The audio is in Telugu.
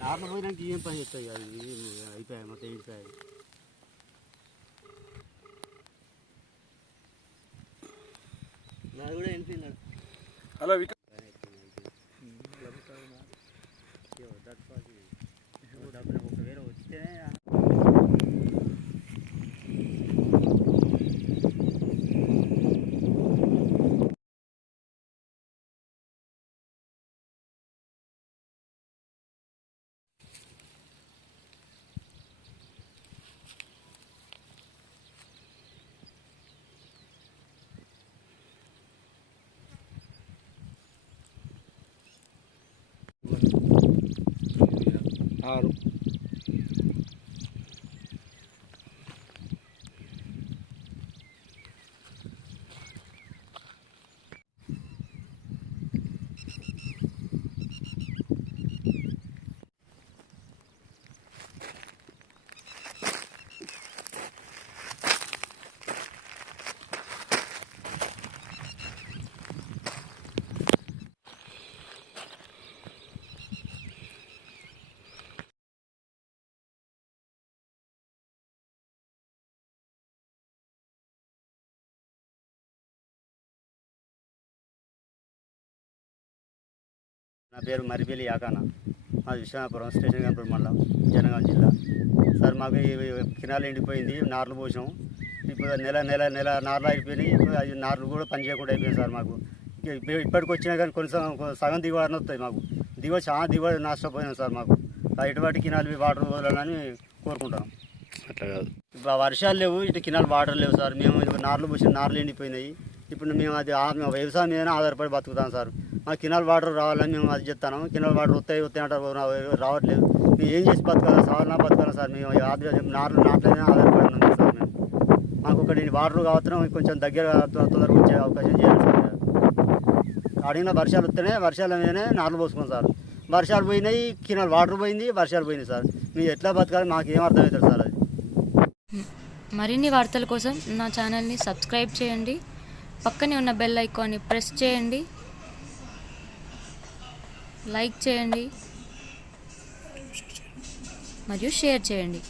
నార్మల్ పోయినాక ఏం పని చేస్తాయి అది అయిపోయాయి మొత్తం అయిపోయాయి నాది కూడా వెళ్ళిపోయింది హలో విక డబ్బులు ఒకవేళ వస్తేనే আর నా పేరు మరిపల్లి యాకాన మాది విశ్వనాపురం స్టేషన్ గంపూర్ మండలం జనగాం జిల్లా. సార్ మాకు కినాలు ఎండిపోయింది నార్లు పోసాం. ఇప్పుడు నెల నెల నెల నార్లు అయిపోయినాయి ఇప్పుడు అది నార్లు కూడా పని చేయకుండా అయిపోయింది సార్ మాకు. ఇప్పటికి వచ్చినా కానీ కొంచెం సగం దిగుబడి వస్తాయి మాకు. దిగుబడి చాలా దిగుబడి నష్టపోయినాం సార్ మాకు. ఆ ఎటువంటి కినాలు వాటర్ వదలాలని కోరుకుంటాం అట్లా కాదు. వర్షాలు లేవు ఇటు కినాలు వాటర్ లేవు సార్. మేము నార్లు పోసిన నార్లు ఎండిపోయినాయి. ఇప్పుడు మేము అది వ్యవసాయం మీద ఆధారపడి బతుకుతాం సార్. మా కినాల్ వాటర్ రావాలని మేము అది చెప్తాను. కినాల్ వాటర్ వస్తాయి వస్తాయి అంటారు రావట్లేదు. మేము ఏం చేసి బతకాలి? సావాలన్నా బతకాలి సార్. మేము ఆది- నార్లు నాట్లనే ఆధారపడి ఉన్నాం సార్ మేము. మాకు ఒకటి వాటర్ కావచ్చడం కొంచెం దగ్గర తొందరగా వచ్చే అవకాశం చేయాలి సార్. అడిగిన వర్షాలు వస్తేనే వర్షాల మీదనే నార్లు పోసుకున్నాం సార్. వర్షాలు పోయినాయి కినాల్ వాటర్ పోయింది వర్షాలు పోయినాయి సార్. మేము ఎట్లా బతకాలి? మాకు ఏం అర్థమవుతుంది సార్ అది. మరిన్ని వార్తల కోసం నా ఛానల్ని సబ్స్క్రైబ్ చేయండి. పక్కనే ఉన్న బెల్ ఐకాన్ని ప్రెస్ చేయండి. లైక్ చేయండి. మరియు షేర్ చేయండి.